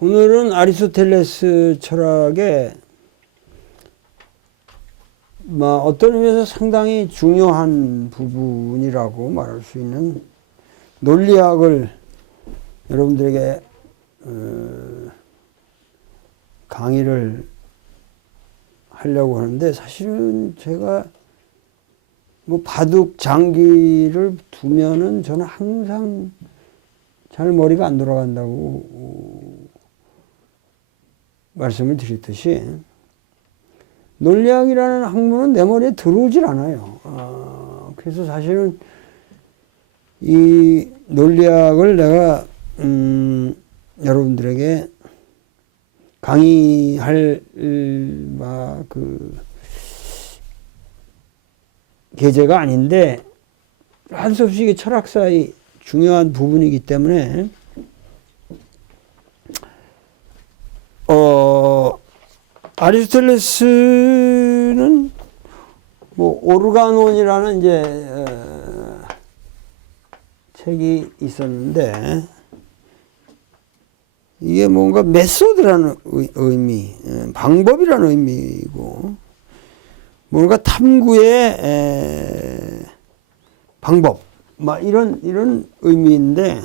오늘은 아리스토텔레스 철학의 어떤 의미에서 상당히 중요한 부분이라고 말할 수 있는 논리학을 여러분들에게 강의를 하려고 하는데, 사실은 제가 바둑 장기를 두면은 저는 항상 잘 머리가 안 돌아간다고 말씀을 드렸듯이, 논리학이라는 학문은 내 머리에 들어오질 않아요. 그래서 사실은 이 논리학을 내가 여러분들에게 강의할 계제가 아닌데, 할 수 없이 이게 철학사의 중요한 부분이기 때문에 아리스토텔레스는 오르가논이라는 이제 책이 있었는데, 이게 뭔가 메소드라는 의미, 방법이라는 의미고, 뭔가 탐구의 방법, 이런 의미인데,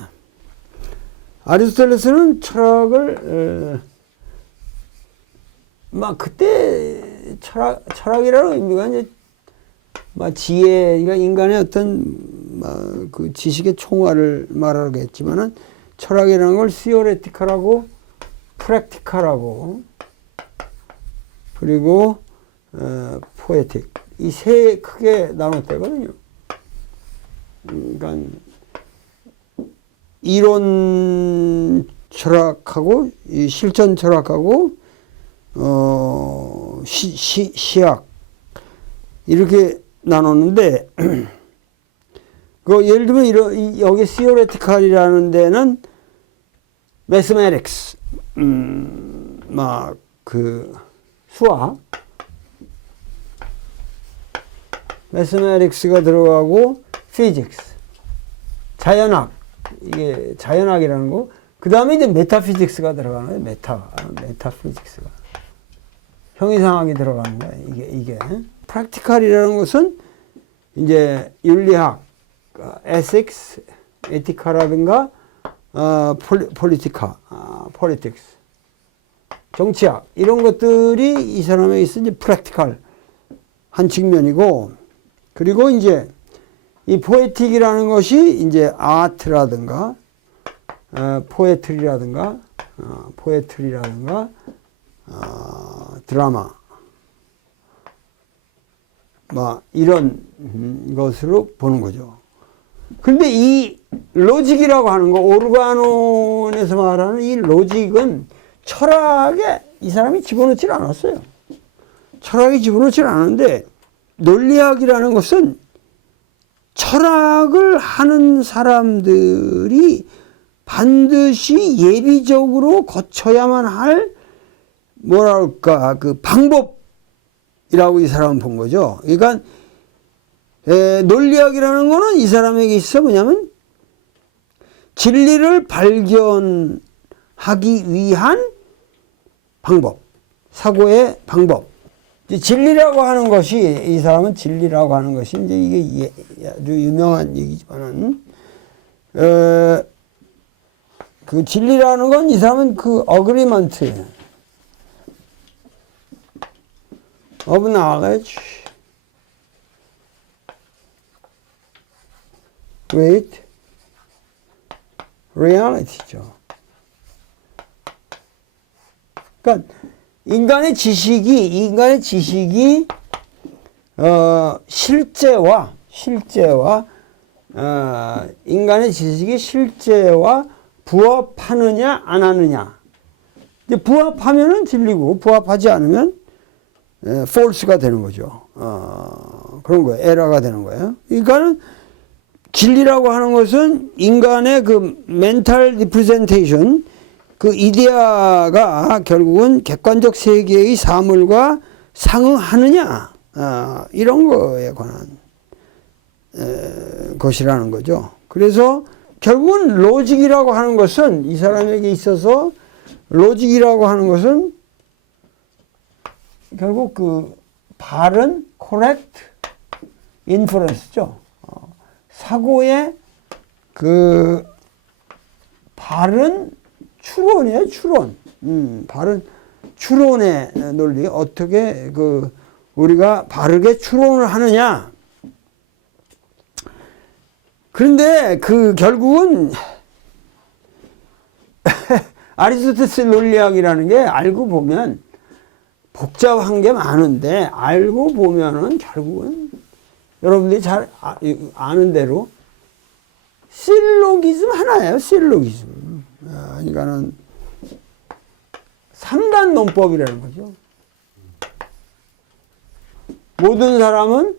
아리스토텔레스는 철학을 그때 철학이라는 의미가 이제 지혜, 그러니까 인간의 어떤 그 지식의 총괄을 말하겠지만은, 철학이라는 걸 시오레티컬하고 프랙티컬하고 그리고 포에틱, 이 세 크게 나눴대거든요. 그러니까 이론 철학하고 이 실천 철학하고 시학 이렇게 나눴는데, 예를 들면 여기 시오레티컬이라는 데는 매스메틱스, 수학, 매스메틱스가 들어가고, 피직스, 자연학, 이게 자연학이라는 거, 그 다음에 이제 메타피직스가 들어가는 거예요. 메타피직스가. 형이상학이 들어가는 거예요. 이게. 프랙티컬이라는 것은 이제 윤리학, 에틱스, 에티카라든가, 폴리틱스, 정치학, 이런 것들이 이 사람에게 있어 이제 프랙티컬 한 측면이고, 그리고 이제 이 포에틱이라는 것이 이제 아트라든가, 포에트리라든가, 드라마, 이런 것으로 보는 거죠. 근데 이 로직이라고 하는 거, 오르가논에서 말하는 이 로직은 철학에 이 사람이 집어넣질 않았어요. 철학이 집어넣질 않았는데, 논리학이라는 것은 철학을 하는 사람들이 반드시 예비적으로 거쳐야만 할 그 방법이라고 이 사람은 본 거죠. 그러니까 논리학이라는 거는 이 사람에게 있어 뭐냐면 진리를 발견하기 위한 방법, 사고의 방법. 진리라고 하는 것이, 이 사람은 진리라고 하는 것이 이제 이게 아주 유명한 얘기지만은, 그 진리라는 건 이 사람은 그 어그리먼트 of knowledge with reality죠. 그러니까 인간의 지식이 인간의 지식이 실제와 부합하느냐 안 하느냐. 이제 부합하면은 진리고, 부합하지 않으면 false가 되는 거죠. 그런 거예요. 에러가 되는 거예요. 그러니까는 진리라고 하는 것은 인간의 그 멘탈 리프레젠테이션, 그 이데아가 결국은 객관적 세계의 사물과 상응하느냐, 이런 거에 관한 것이라는 거죠. 그래서 결국은 로직이라고 하는 것은 이 사람에게 있어서 로직이라고 하는 것은 결국 그 바른 correct inference죠. 사고의 그 바른 추론이에요, 추론. 바른 추론의 논리. 어떻게 그 우리가 바르게 추론을 하느냐. 그런데 그 결국은 아리스토텔레스 논리학이라는 게 알고 보면 복잡한 게 많은데 알고 보면은 결국은 여러분들이 잘 아는 대로 실로기즘 하나예요. 실로기즘. 그러니까는 3단 논법이라는 거죠. 모든 사람은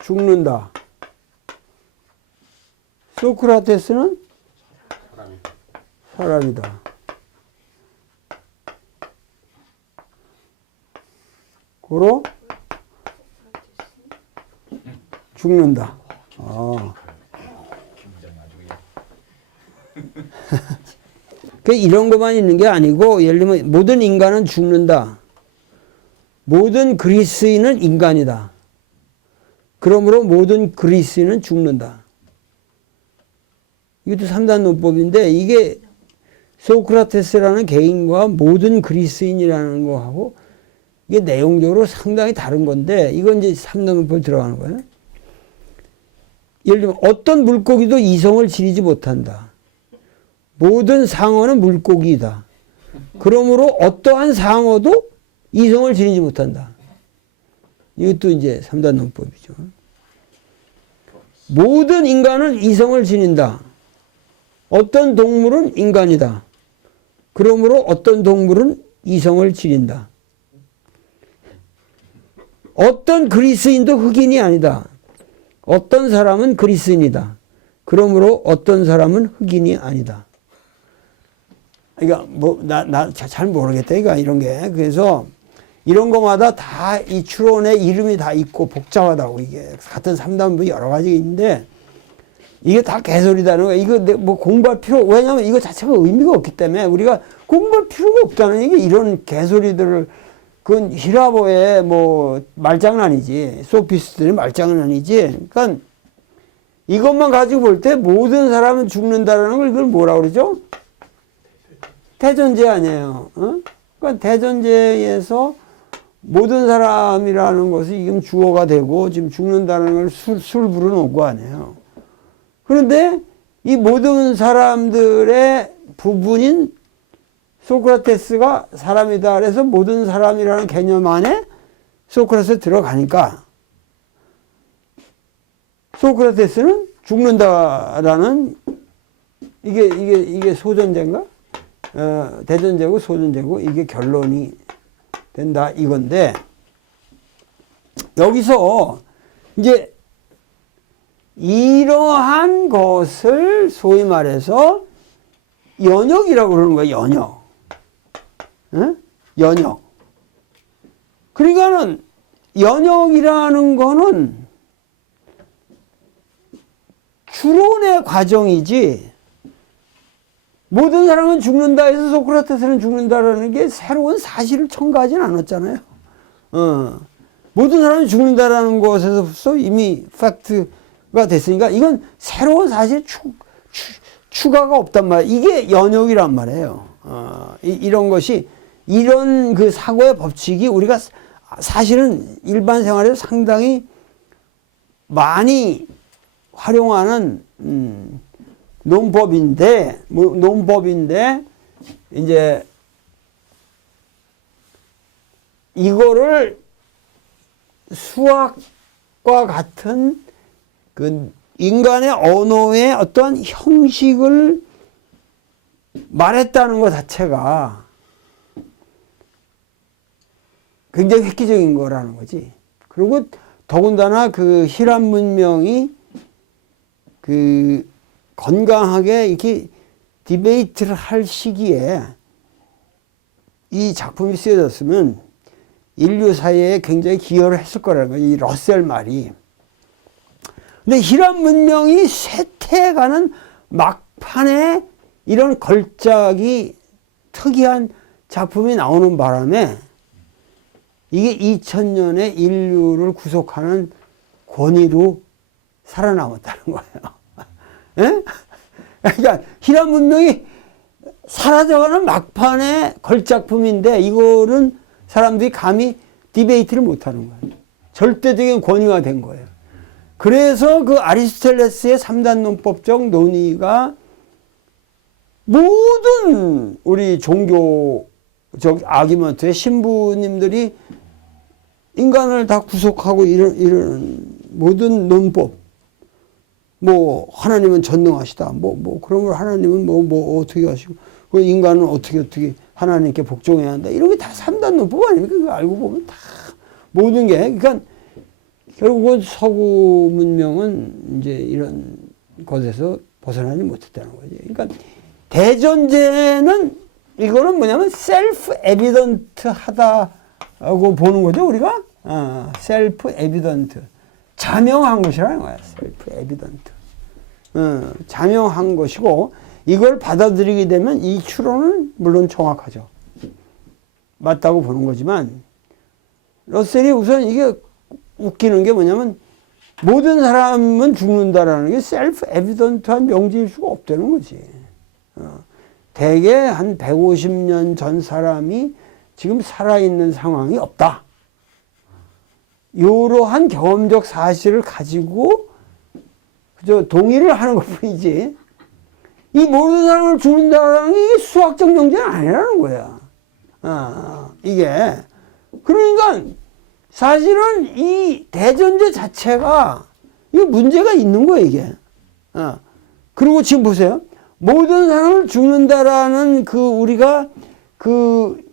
죽는다. 소크라테스는 사람이다. 고로 죽는다. 이런 것만 있는 게 아니고, 예를 들면 모든 인간은 죽는다. 모든 그리스인은 인간이다. 그러므로 모든 그리스인은 죽는다. 이것도 3단 논법인데, 이게 소크라테스라는 개인과 모든 그리스인이라는 거하고 이게 내용적으로 상당히 다른 건데, 이건 이제 3단 논법에 들어가는 거예요. 예를 들면 어떤 물고기도 이성을 지니지 못한다. 모든 상어는 물고기이다. 그러므로 어떠한 상어도 이성을 지니지 못한다. 이것도 이제 3단 논법이죠. 모든 인간은 이성을 지닌다. 어떤 동물은 인간이다. 그러므로 어떤 동물은 이성을 지닌다. 어떤 그리스인도 흑인이 아니다. 어떤 사람은 그리스인이다. 그러므로 어떤 사람은 흑인이 아니다. 그러니까 나 잘 모르겠다. 그러니까 이런 게. 그래서 이런 거마다 다 이 추론의 이름이 다 있고 복잡하다고. 이게 같은 3단부 여러 가지 있는데 이게 다 개소리다는 거야. 이거 뭐 공부할 필요, 왜냐면 이거 자체가 의미가 없기 때문에 우리가 공부할 필요가 없다는 얘기. 이런 개소리들을, 그건 히라보의 뭐 말장은 아니지. 소피스트들의 말장은 아니지. 그러니까 이것만 가지고 볼 때 모든 사람은 죽는다라는 걸 이걸 뭐라 그러죠? 대전제 아니에요. 그러니까 대전제에서 모든 사람이라는 것이 지금 주어가 되고 지금 죽는다는 걸 술 불어놓고 아니에요. 그런데 이 모든 사람들의 부분인 소크라테스가 사람이다. 그래서 모든 사람이라는 개념 안에 소크라테스 들어가니까 소크라테스는 죽는다라는 이게 소전제인가? 대전제고 소전제고 이게 결론이 된다 이건데, 여기서 이제 이러한 것을 소위 말해서 연역이라고 그러는 거예요. 연역. 응? 연역. 그러니까는 연역이라는 거는 추론의 과정이지, 모든 사람은 죽는다 해서 소크라테스는 죽는다라는 게 새로운 사실을 첨가하진 않았잖아요. 모든 사람이 죽는다라는 것에서 이미 팩트가 됐으니까 이건 새로운 사실 추가가 없단 말이에요. 이게 연역이란 말이에요. 이런 것이, 이런 그 사고의 법칙이 우리가 사실은 일반 생활에서 상당히 많이 활용하는 논법인데 이제 이거를 수학과 같은 그 인간의 언어의 어떤 형식을 말했다는 것 자체가 굉장히 획기적인 거라는 거지. 그리고 더군다나 그 히람 문명이 그 건강하게 이렇게 디베이트를 할 시기에 이 작품이 쓰여졌으면 인류 사회에 굉장히 기여를 했을 거라는 거예요. 이 러셀 말이. 근데 히람 문명이 쇠퇴해가는 막판에 이런 걸작이 특이한 작품이 나오는 바람에 이게 2000년에 인류를 구속하는 권위로 살아남았다는 거예요. 예? 그러니까 히람 문명이 사라져가는 막판의 걸작품인데 이거는 사람들이 감히 디베이트를 못하는 거예요. 절대적인 권위가 된 거예요. 그래서 그 아리스토텔레스의 3단 논법적 논의가 모든 우리 종교적 아기먼트의 신부님들이 인간을 다 구속하고 이런 모든 논법, 뭐 하나님은 전능하시다, 뭐 그런 걸 하나님은 뭐 어떻게 하시고 그 인간은 어떻게 하나님께 복종해야 한다, 이런 게 다 3단 논법 아닙니까? 그거 알고 보면 다 모든 게, 그러니까 결국은 서구 문명은 이제 이런 것에서 벗어나지 못했다는 거지. 그러니까 대전제는 이거는 뭐냐면 셀프 에비던트 하다고 보는 거죠, 우리가. 셀프 에비던트. 자명한 것이라는 거야. 셀프 에비던트. 자명한 것이고, 이걸 받아들이게 되면 이 추론은 물론 정확하죠. 맞다고 보는 거지만, 러셀이 우선 이게 웃기는 게 뭐냐면, 모든 사람은 죽는다라는 게 셀프 에비던트한 명제일 수가 없다는 거지. 대개 한 150년 전 사람이 지금 살아있는 상황이 없다. 이러한 경험적 사실을 가지고 그저 동의를 하는 것 뿐이지, 이 모든 사람을 죽는다는 게 수학적 명제는 아니라는 거야. 이게. 그러니까 사실은 이 대전제 자체가 이게 문제가 있는 거예요, 이게. 그리고 지금 보세요. 모든 사람을 죽는다라는 우리가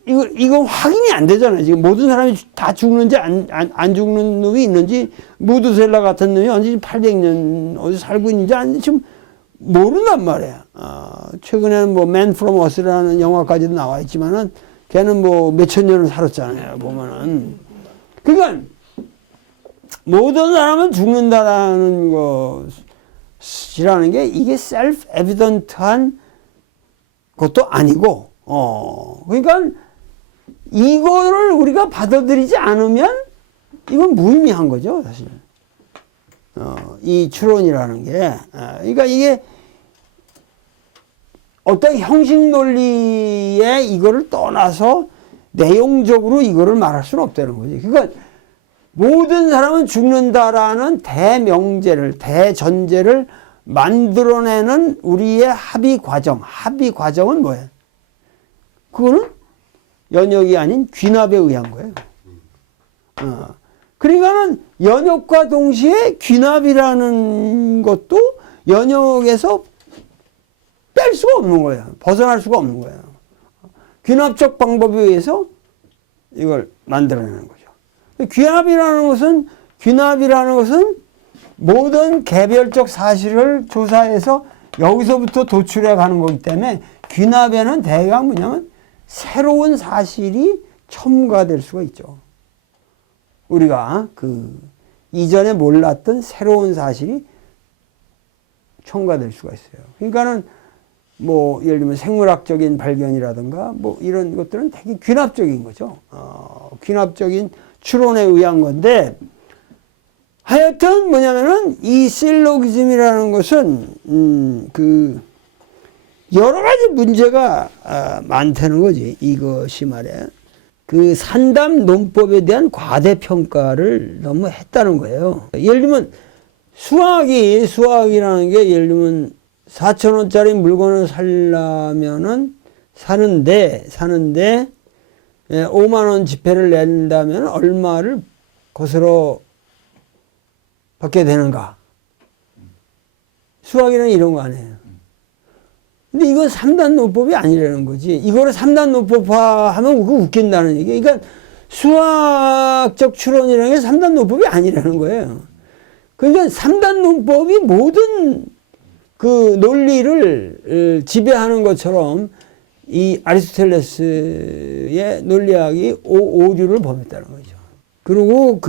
이거 확인이 안 되잖아요. 지금 모든 사람이 다 죽는지 안 죽는 놈이 있는지, 무드셀라 같은 놈이 언제 800년 어디 살고 있는지 지금 모른단 말이야. 최근에는 뭐 Man from Earth라는 영화까지도 나와 있지만은 걔는 뭐 몇천 년을 살았잖아요, 보면은. 그러니까 모든 사람은 죽는다라는 것이라는 게 이게 셀프 에비던트한 것도 아니고, 그러니까 이거를 우리가 받아들이지 않으면 이건 무의미한 거죠, 사실. 이 추론이라는 게. 그러니까 이게 어떤 형식 논리에 이거를 떠나서 내용적으로 이거를 말할 수는 없다는 거지. 그러니까 모든 사람은 죽는다라는 대명제를, 대전제를 만들어내는 우리의 합의 과정은 뭐예요? 그거는 연역이 아닌 귀납에 의한 거예요. 그러니까는 연역과 동시에 귀납이라는 것도 연역에서 뺄 수가 없는 거예요. 벗어날 수가 없는 거예요. 귀납적 방법에 의해서 이걸 만들어내는 거죠. 귀납이라는 것은 모든 개별적 사실을 조사해서 여기서부터 도출해 가는 거기 때문에, 귀납에는 대강 뭐냐면 새로운 사실이 첨가될 수가 있죠. 우리가 이전에 몰랐던 새로운 사실이 첨가될 수가 있어요. 그러니까는 뭐 예를 들면 생물학적인 발견이라든가 뭐 이런 것들은 되게 귀납적인 거죠. 귀납적인 추론에 의한 건데, 하여튼 뭐냐면은 이 실로기즘이라는 것은 여러 가지 문제가 많다는 거지. 이것이 말이야. 산담 논법에 대한 과대평가를 너무 했다는 거예요. 예를 들면 수학이라는 게, 예를 들면 4,000원짜리 물건을 사는데 5만 원 지폐를 낸다면 얼마를 거슬러 받게 되는가? 수학이라는 이런 거 아니에요. 근데 이건 3단 논법이 아니라는 거지. 이거를 3단 논법화하면 그거 웃긴다는 얘기. 그러니까 수학적 추론이라는 게 3단 논법이 아니라는 거예요. 그러니까 3단 논법이 모든 논리를 지배하는 것처럼 이 아리스토텔레스의 논리학이 오류를 범했다는 거죠. 그리고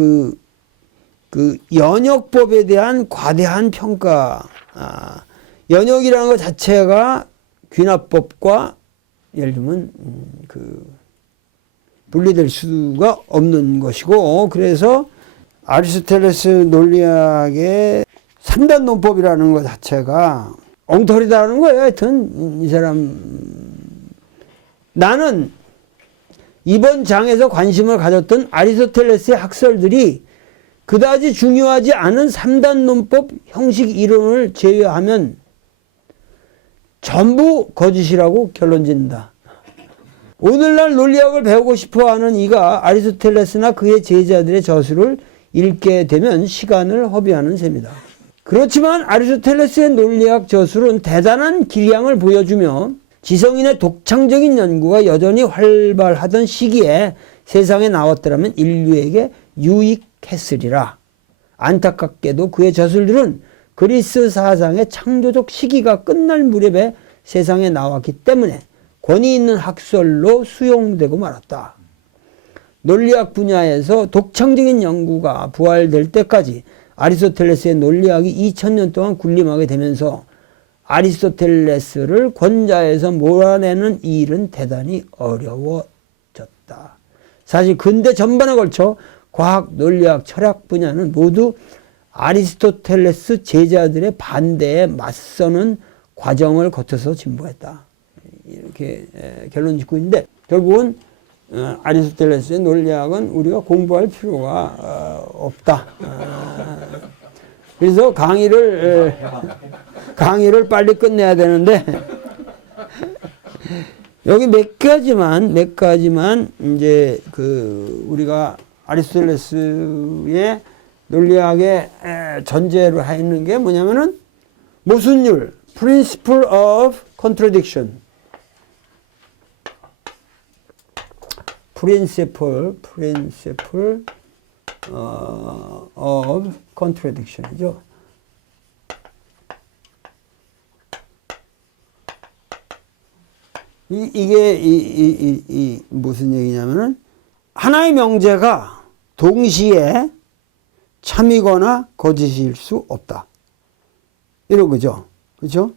연역법에 대한 과대한 평가, 연역이라는 것 자체가 귀납법과 예를 들면 분리될 수가 없는 것이고, 그래서 아리스토텔레스 논리학의 3단 논법이라는 것 자체가 엉터리다는 거예요. 하여튼 이 사람, 나는 이번 장에서 관심을 가졌던 아리스토텔레스의 학설들이 그다지 중요하지 않은 3단 논법 형식 이론을 제외하면 전부 거짓이라고 결론 짓는다. 오늘날 논리학을 배우고 싶어하는 이가 아리스토텔레스나 그의 제자들의 저술을 읽게 되면 시간을 허비하는 셈이다. 그렇지만 아리스토텔레스의 논리학 저술은 대단한 기량을 보여주며 지성인의 독창적인 연구가 여전히 활발하던 시기에 세상에 나왔더라면 인류에게 유익했으리라. 안타깝게도 그의 저술들은 그리스 사상의 창조적 시기가 끝날 무렵에 세상에 나왔기 때문에 권위 있는 학설로 수용되고 말았다. 논리학 분야에서 독창적인 연구가 부활될 때까지 아리스토텔레스의 논리학이 2000년 동안 군림하게 되면서 아리스토텔레스를 권자에서 몰아내는 일은 대단히 어려워졌다. 사실 근대 전반에 걸쳐 과학, 논리학, 철학 분야는 모두 아리스토텔레스 제자들의 반대에 맞서는 과정을 거쳐서 진보했다. 이렇게 결론 짓고 있는데, 결국은 아리스토텔레스의 논리학은 우리가 공부할 필요가 없다. 그래서 강의를 빨리 끝내야 되는데 여기 몇 가지만 이제 우리가 아리스토텔레스의 논리학의 전제로 하는 게 뭐냐면은 모순율, principle of contradiction, principle of contradiction이죠. 이게 무슨 얘기냐면은 하나의 명제가 동시에 참이거나 거짓일 수 없다. 이런 거죠. 그렇죠?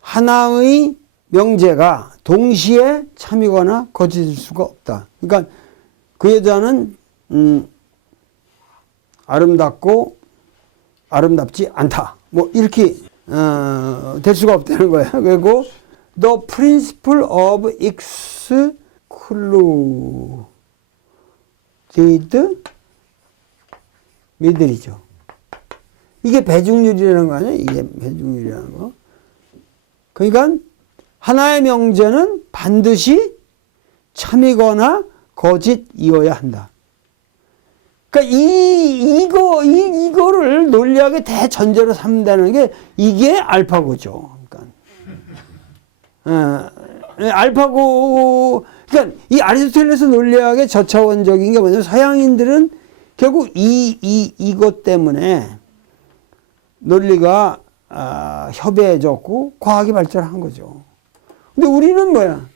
하나의 명제가 동시에 참이거나 거짓일 수가 없다. 그러니까 그 여자는 아름답고 아름답지 않다. 뭐 이렇게 될 수가 없다는 거예요. 그리고 the principle of excluded 미들이죠. 이게 배중률이라는 거 아니에요? 이게 배중률이라는 거. 그러니까 하나의 명제는 반드시 참이거나 거짓이어야 한다. 그러니까 이거를 논리학의 대전제로 삼다는 게 이게 알파고죠. 그러니까 알파고, 그러니까 이 아리스토텔레스 논리학의 저차원적인 게 뭐냐면 서양인들은 결국 이것 때문에 논리가 협해졌고 과학이 발전한 거죠. 근데 우리는 뭐야?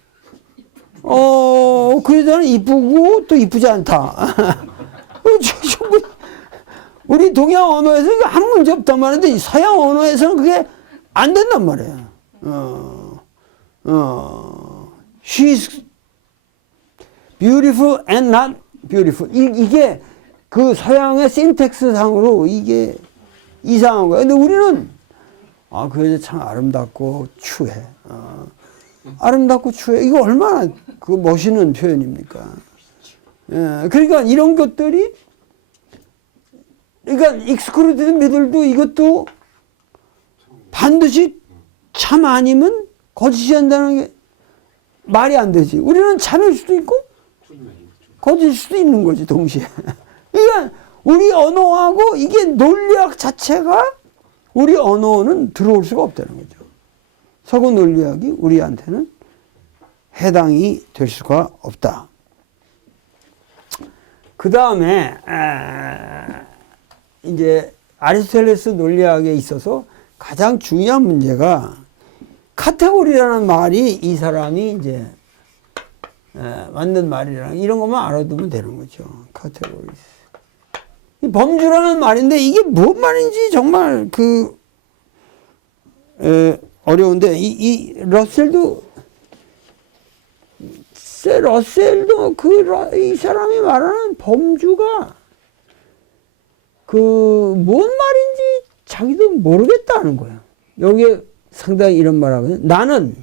그 여자는 이쁘고 또 이쁘지 않다. 우리 동양 언어에서 이거 한 문제 없단 말인데 서양 언어에서는 그게 안 된단 말이에요. She's beautiful and not beautiful. 이게 그 서양의 신텍스 상으로 이게 이상한 거야. 근데 우리는 그 여자 참 아름답고 추해. 아름답고 추해. 이거 얼마나 그 멋있는 표현입니까? 예, 그러니까 이런 것들이, 그러니까 익스크루디드 미들도 이것도 반드시 참 아니면 거짓이 한다는 게 말이 안 되지. 우리는 참일 수도 있고 거짓일 수도 있는 거지, 동시에. 그러니까 우리 언어하고 이게 논리학 자체가 우리 언어는 들어올 수가 없다는 거죠. 서구 논리학이 우리한테는 해당이 될 수가 없다. 그 다음에 이제 아리스토텔레스 논리학에 있어서 가장 중요한 문제가 카테고리라는 말이 이 사람이 이제 만든 말이라는 이런 것만 알아두면 되는 거죠. 카테고리. 범주라는 말인데 이게 뭔 말인지 정말 어려운데 이 러셀도 이 사람이 말하는 범주가 뭔 말인지 자기도 모르겠다는 거야. 여기에 상당히 이런 말하거든. 나는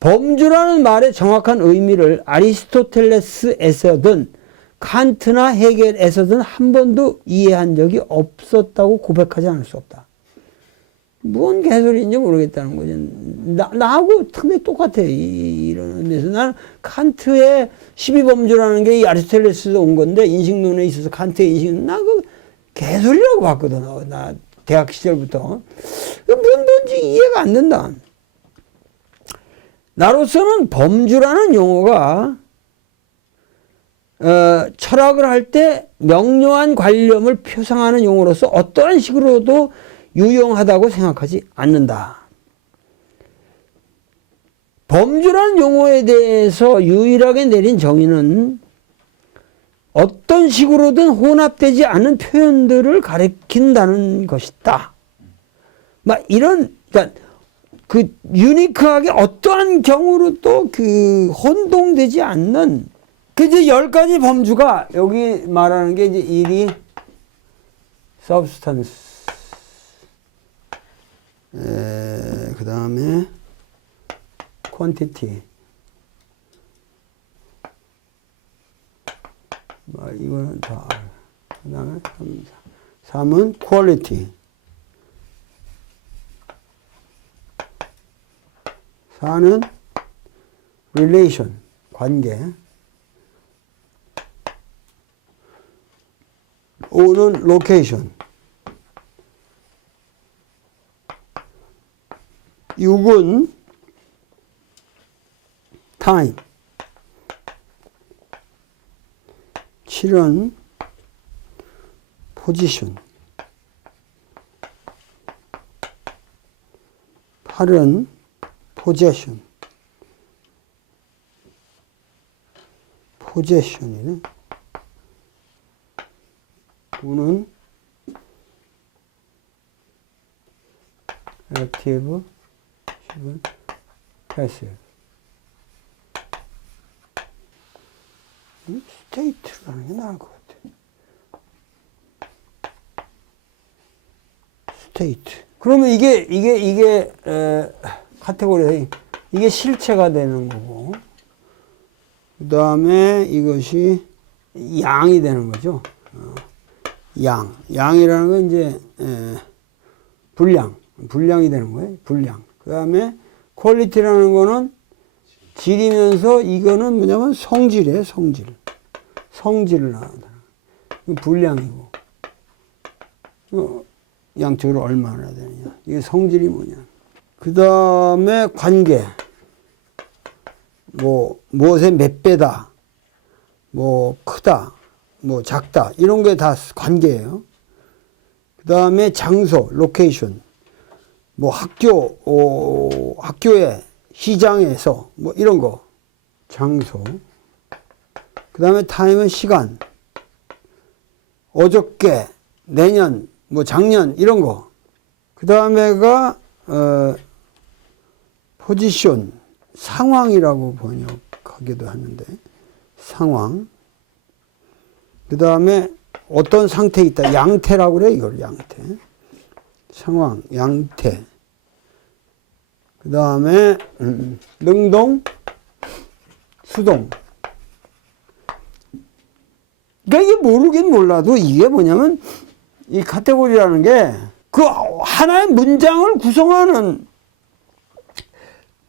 범주라는 말의 정확한 의미를 아리스토텔레스에서든 칸트나 헤겔에서든 한 번도 이해한 적이 없었다고 고백하지 않을 수 없다. 뭔 개소리인지 모르겠다는 거지. 나하고 상당히 똑같아. 이런 의미에서. 나는 칸트의 12범주라는 게 이 아리스토텔레스에서 온 건데, 인식론에 있어서 칸트의 인식론, 나 그 개소리라고 봤거든. 나 대학 시절부터. 뭔지 이해가 안 된다. 나로서는 범주라는 용어가 철학을 할 때 명료한 관념을 표상하는 용어로서 어떠한 식으로도 유용하다고 생각하지 않는다. 범주라는 용어에 대해서 유일하게 내린 정의는 어떤 식으로든 혼합되지 않은 표현들을 가리킨다는 것이다. 막 이런, 그러니까 그 유니크하게 어떠한 경우로도 혼동되지 않는 이제 10가지 범주가 여기 말하는 게 이제 1이 substance, 그 다음에 quantity, 이거는 다 알아. 그 다음에 3은 quality, 4는 relation, 관계, 5는 location, 6은 time, 7은 position, 8은 possession, possession이네. 9는 active, 10은 passive. state라는 게 나을 것 같아. state. 그러면 이게 카테고리, 이게 실체가 되는 거고, 그 다음에 이것이 양이 되는 거죠. 양이라는 건 이제 분량이 되는 거예요. 분량. 그 다음에 퀄리티라는 거는 질이면서 이거는 뭐냐면 성질이에요. 성질을 나타내는 분량이고, 양쪽으로 얼마나 되느냐. 이게 성질이 뭐냐. 그 다음에 관계. 무엇의 몇 배다. 크다. 작다. 이런 게 다 관계예요. 그 다음에 장소, 로케이션. 학교에, 시장에서, 이런 거. 장소. 그 다음에 타임은 시간. 어저께, 내년, 작년, 이런 거. 그 다음에가, 포지션, 상황이라고 번역하기도 하는데, 상황. 그 다음에 어떤 상태에 있다. 양태라고 그래, 이걸 양태. 상황, 양태. 그 다음에, 능동, 수동. 그러니까 이게 모르긴 몰라도 이게 뭐냐면, 이 카테고리라는 게 그 하나의 문장을 구성하는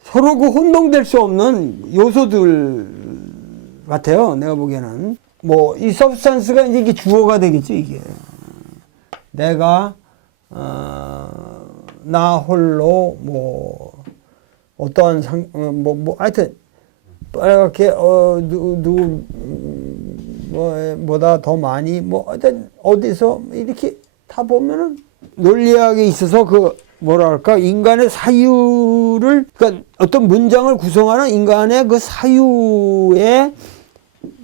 서로 혼동될 수 없는 요소들 같아요. 내가 보기에는. 이 서브스탄스가 이제 이게 주어가 되겠죠, 이게. 내가, 나 홀로, 어떠한 하여튼, 빨갛게, 보다 더 많이, 하여튼, 어디서, 이렇게 다 보면은, 논리학에 있어서 인간의 사유를, 그러니까 어떤 문장을 구성하는 인간의 그 사유에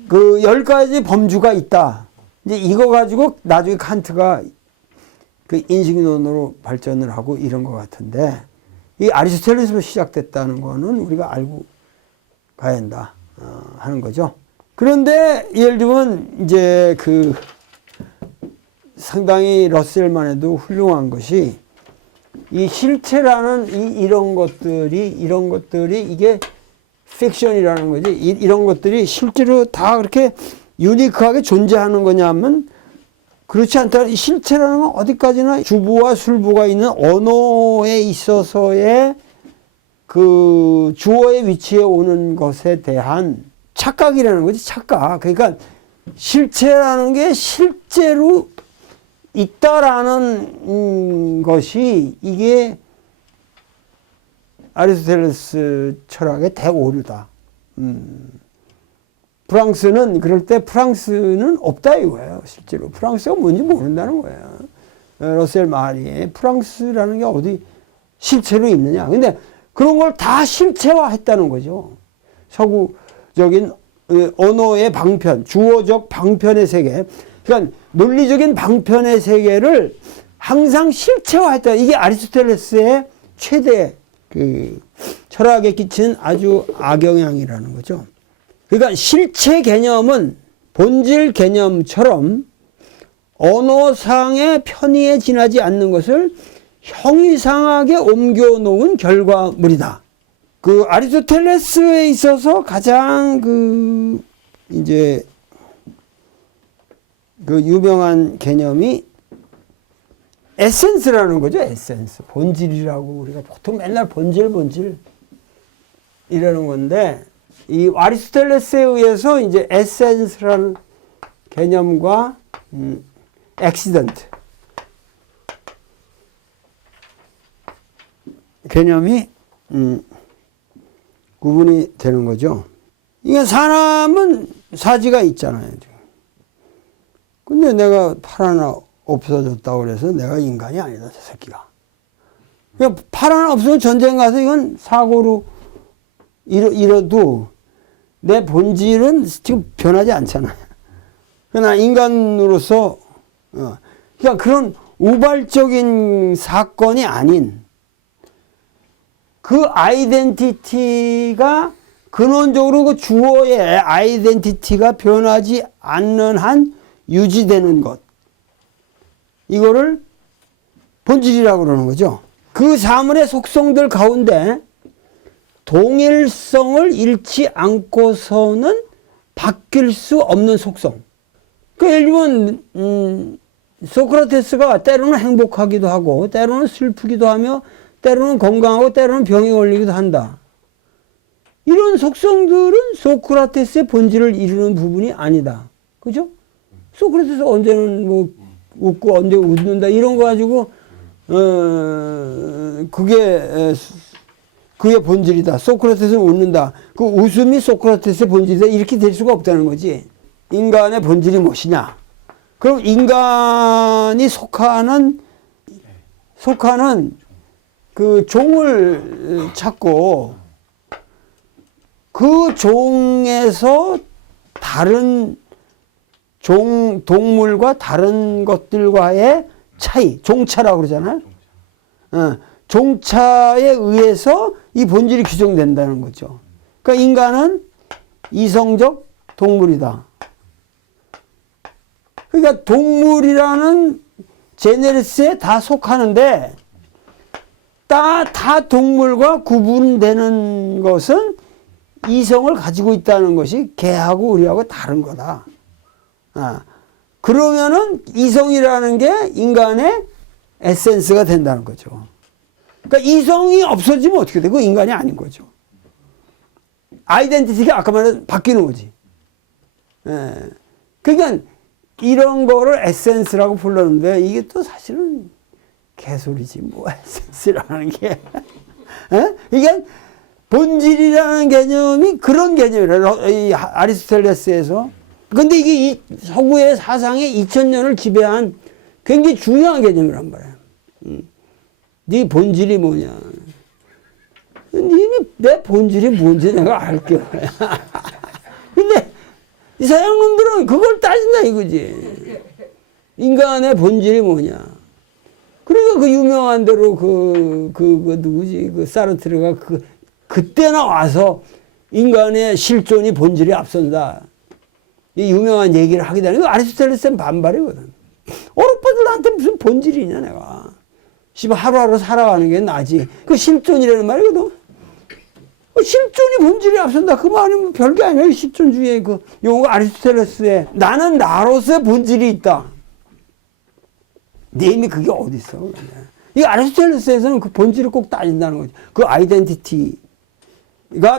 10가지 범주가 있다. 이제 이거 가지고 나중에 칸트가 그 인식론으로 발전을 하고 이런 것 같은데 이 아리스토텔레스로 시작됐다는 거는 우리가 알고 가야 한다 하는 거죠. 그런데 예를 들면 이제 그 상당히 러셀만 해도 훌륭한 것이 이 실체라는 이런 것들이 이게 픽션이라는 거지. 이런 것들이 실제로 다 그렇게 유니크하게 존재하는 거냐면 그렇지 않다. 이 실체라는 건 어디까지나 주부와 술부가 있는 언어에 있어서의 그 주어의 위치에 오는 것에 대한 착각이라는 거지. 착각. 그러니까 실체라는 게 실제로 있다라는 것이 이게 아리스토텔레스 철학의 대오류다. 프랑스는 그럴 때 프랑스는 없다 이거예요. 실제로 프랑스가 뭔지 모른다는 거예요. 러셀 말이 프랑스라는 게 어디 실체로 있느냐. 근데 그런 걸 다 실체화했다는 거죠. 서구적인 언어의 방편, 주어적 방편의 세계. 그러니까 논리적인 방편의 세계를 항상 실체화했다. 이게 아리스토텔레스의 최대 그 철학에 끼친 아주 악영향이라는 거죠. 그러니까 실체 개념은 본질 개념처럼 언어상의 편의에 지나지 않는 것을 형이상하게 옮겨놓은 결과물이다. 그 아리스토텔레스에 있어서 가장 그 이제 그 유명한 개념이 에센스라는 거죠. 에센스. 본질이라고 우리가 보통 맨날 본질 이러는 건데 이 아리스토텔레스에 의해서 이제 에센스라는 개념과 액시던트 개념이 구분이 되는 거죠. 이게 사람은 사지가 있잖아요. 근데 내가 팔 하나 없어졌다고 그래서 내가 인간이 아니다, 저 새끼가. 그냥 팔 하나 없으면 전쟁 가서 이건 사고로 이뤄도 내 본질은 지금 변하지 않잖아요. 그러나 인간으로서, 그러니까 그런 우발적인 사건이 아닌 그 아이덴티티가 근원적으로 그 주어의 아이덴티티가 변하지 않는 한 유지되는 것. 이거를 본질이라고 그러는 거죠. 그 사물의 속성들 가운데 동일성을 잃지 않고서는 바뀔 수 없는 속성. 그 예를 들면 소크라테스가 때로는 행복하기도 하고 때로는 슬프기도 하며 때로는 건강하고 때로는 병에 걸리기도 한다. 이런 속성들은 소크라테스의 본질을 이루는 부분이 아니다. 그죠? 소크라테스 언제는 뭐 웃고 언제 웃는다 이런 거 가지고 그게 그의 본질이다. 소크라테스는 웃는다. 그 웃음이 소크라테스의 본질이다. 이렇게 될 수가 없다는 거지. 인간의 본질이 무엇이냐? 그럼 인간이 속하는 그 종을 찾고 그 종에서 다른 동물과 다른 것들과의 차이, 종차라고 그러잖아요. 종차에 의해서 이 본질이 규정된다는 거죠. 그러니까 인간은 이성적 동물이다. 그러니까 동물이라는 제네리스에 다 속하는데 다 동물과 구분되는 것은 이성을 가지고 있다는 것이 개하고 우리하고 다른 거다. 그러면은 이성이라는 게 인간의 에센스가 된다는 거죠. 그러니까 이성이 없어지면 어떻게 되고 인간이 아닌 거죠. 아이덴티티가 아까 말한 바뀌는 거지. 그러니까 이런 거를 에센스라고 불렀는데 이게 또 사실은 개소리지 뭐 에센스라는 게. 이게 본질이라는 개념이 그런 개념이라 이 아리스토텔레스에서. 근데 이게 이 서구의 사상의 2000년을 지배한 굉장히 중요한 개념이란 말이야. 네 본질이 뭐냐. 내 본질이 뭔지 내가 알게. 근데 이 서양놈들은 그걸 따진다 이거지. 인간의 본질이 뭐냐. 그러니까 그 유명한 대로 그 누구지? 그 사르트르가 그때나 와서 인간의 실존이 본질이 앞선다. 이 유명한 얘기를 하게 되는 거 아리스토텔레스는 반발이거든. 어록빠들한테 무슨 본질이냐 내가. 씨발 하루하루 살아가는 게 나지. 그 실존이라는 말이거든. 실존이 본질이 앞선다. 그 말이 뭐 별게 아니야. 실존주의의 그 용어가 아리스토텔레스의 나는 나로서의 본질이 있다. 내 힘이 그게 어디 있어? 이 아리스토텔레스에서는 그 본질을 꼭 따진다는 거지. 그 아이덴티티가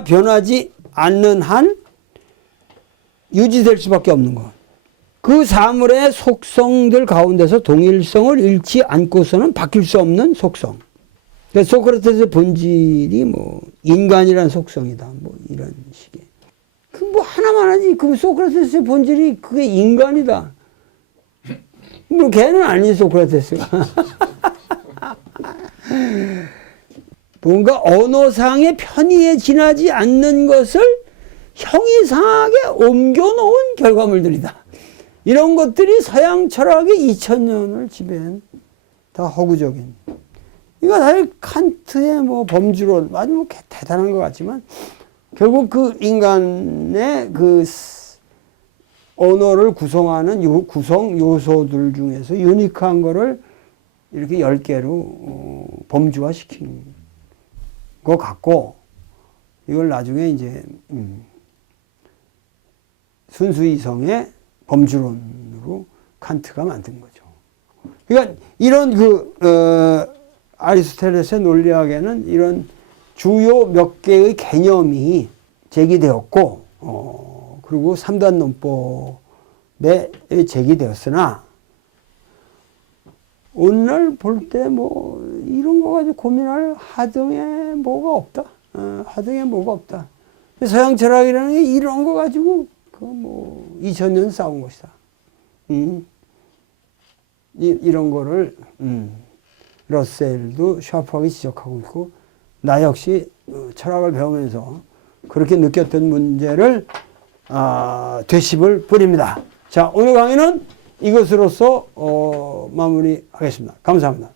변하지 않는 한 유지될 수밖에 없는 것. 그 사물의 속성들 가운데서 동일성을 잃지 않고서는 바뀔 수 없는 속성. 그러니까 소크라테스의 본질이 뭐 인간이란 속성이다. 뭐 이런 식의. 그 뭐 하나만 하지. 그 소크라테스의 본질이 그게 인간이다. 뭐 걔는 아니 소크라테스가. 뭔가 언어상의 편의에 지나지 않는 것을 형이상하게 옮겨놓은 결과물들이다. 이런 것들이 서양 철학의 2000년을 지배한 다 허구적인. 이거 사실 칸트의 뭐 범주론, 아주 뭐 대단한 것 같지만, 결국 그 인간의 그 언어를 구성하는 구성 요소들 중에서 유니크한 거를 이렇게 10개로 범주화시킨 것 같고, 이걸 나중에 이제, 순수이성의 범주론으로 칸트가 만든 거죠. 그러니까 이런 아리스토텔레스의 논리학에는 이런 주요 몇 개의 개념이 제기되었고, 그리고 3단 논법에 제기되었으나, 오늘날 볼 때 뭐, 이런 거 가지고 고민할 하등에 뭐가 없다. 하등에 뭐가 없다. 서양 철학이라는 게 이런 거 가지고, 2000년 싸운 것이다. 이런 거를, 러셀도 샤프하게 지적하고 있고, 나 역시 철학을 배우면서 그렇게 느꼈던 문제를, 되씹을 뿐입니다. 자, 오늘 강의는 이것으로서, 마무리하겠습니다. 감사합니다.